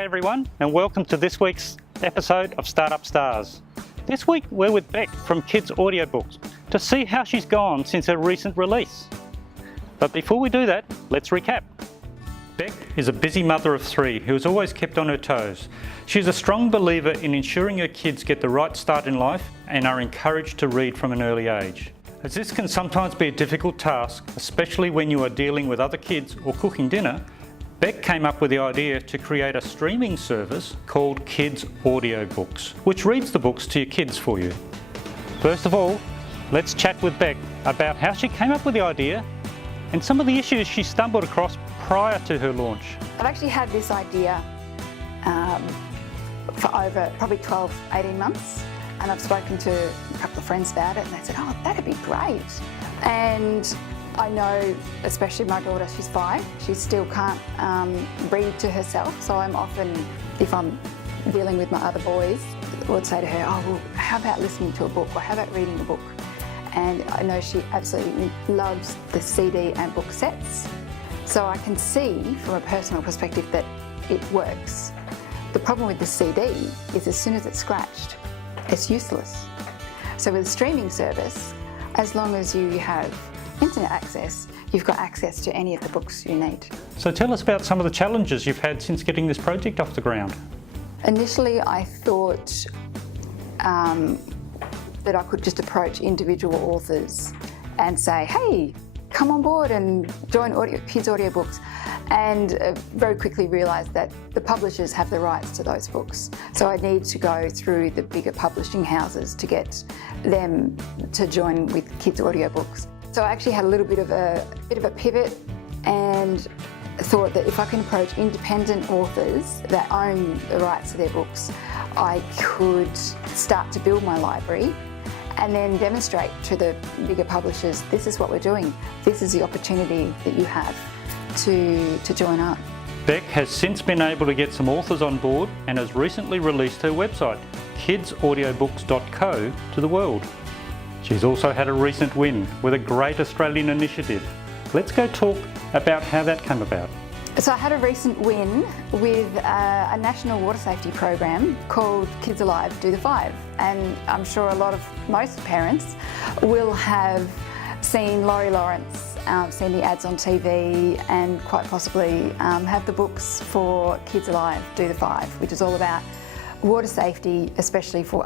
Hi everyone, and welcome to this week's episode of Startup Stars. This week we're with Beck from Kids Audiobooks to see how she's gone since her recent release. But before we do that, let's recap. Beck is a busy mother of three who is always kept on her toes. She's a strong believer in ensuring her kids get the right start in life and are encouraged to read from an early age. As this can sometimes be a difficult task, especially when you are dealing with other kids or cooking dinner, Beck came up with the idea to create a streaming service called Kids Audiobooks, which reads the books to your kids for you. First of all, let's chat with Beck about how she came up with the idea and some of the issues she stumbled across prior to her launch. I've actually had this idea for over probably 12, 18 months, and I've spoken to a couple of friends about it and they said, oh, that'd be great. And I know, especially my daughter, she's 5, she still can't read to herself, so I'm often, if I'm dealing with my other boys, I would say to her, oh, well, how about listening to a book, or how about reading a book? And I know she absolutely loves the CD and book sets, so I can see from a personal perspective that it works. The problem with the CD is as soon as it's scratched, it's useless. So with a streaming service, as long as you have internet access, you've got access to any of the books you need. So tell us about some of the challenges you've had since getting this project off the ground. Initially, I thought that I could just approach individual authors and say, hey, come on board and join Kids Audiobooks, and very quickly realised that the publishers have the rights to those books. So I need to go through the bigger publishing houses to get them to join with Kids Audiobooks. So I actually had a little bit of a pivot and thought that if I can approach independent authors that own the rights to their books, I could start to build my library and then demonstrate to the bigger publishers, this is what we're doing. This is the opportunity that you have to join up. Beck has since been able to get some authors on board and has recently released her website, kidsaudiobooks.co, to the world. She's also had a recent win with a great Australian initiative. Let's go talk about how that came about. So I had a recent win with a national water safety program called Kids Alive Do the 5, and I'm sure most parents will have seen Laurie Lawrence, seen the ads on TV, and quite possibly have the books for Kids Alive Do the 5, which is all about water safety, especially for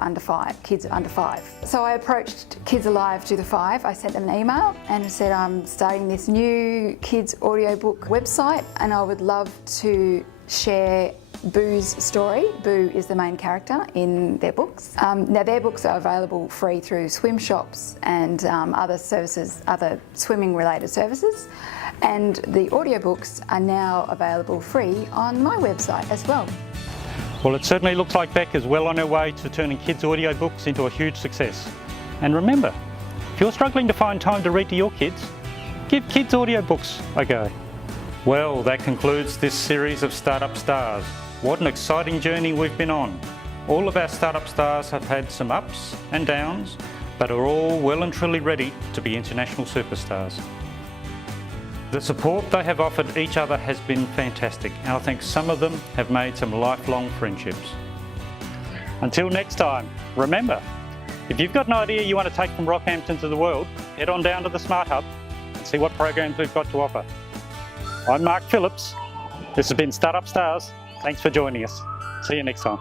kids under 5. So I approached Kids Alive Do the 5. I sent them an email and said, I'm starting this new kids audiobook website and I would love to share Boo's story. Boo is the main character in their books. Now their books are available free through swim shops and other services, other swimming related services. And the audiobooks are now available free on my website as well. Well, it certainly looks like Beck is well on her way to turning kids' audiobooks into a huge success. And remember, if you're struggling to find time to read to your kids, give Kids Audiobooks a go. Well, that concludes this series of Startup Stars. What an exciting journey we've been on. All of our Startup Stars have had some ups and downs, but are all well and truly ready to be international superstars. The support they have offered each other has been fantastic, and I think some of them have made some lifelong friendships. Until next time, remember, if you've got an idea you want to take from Rockhampton to the world, head on down to the Smarthub and see what programs we've got to offer. I'm Mark Phillips. This has been Startup Stars. Thanks for joining us. See you next time.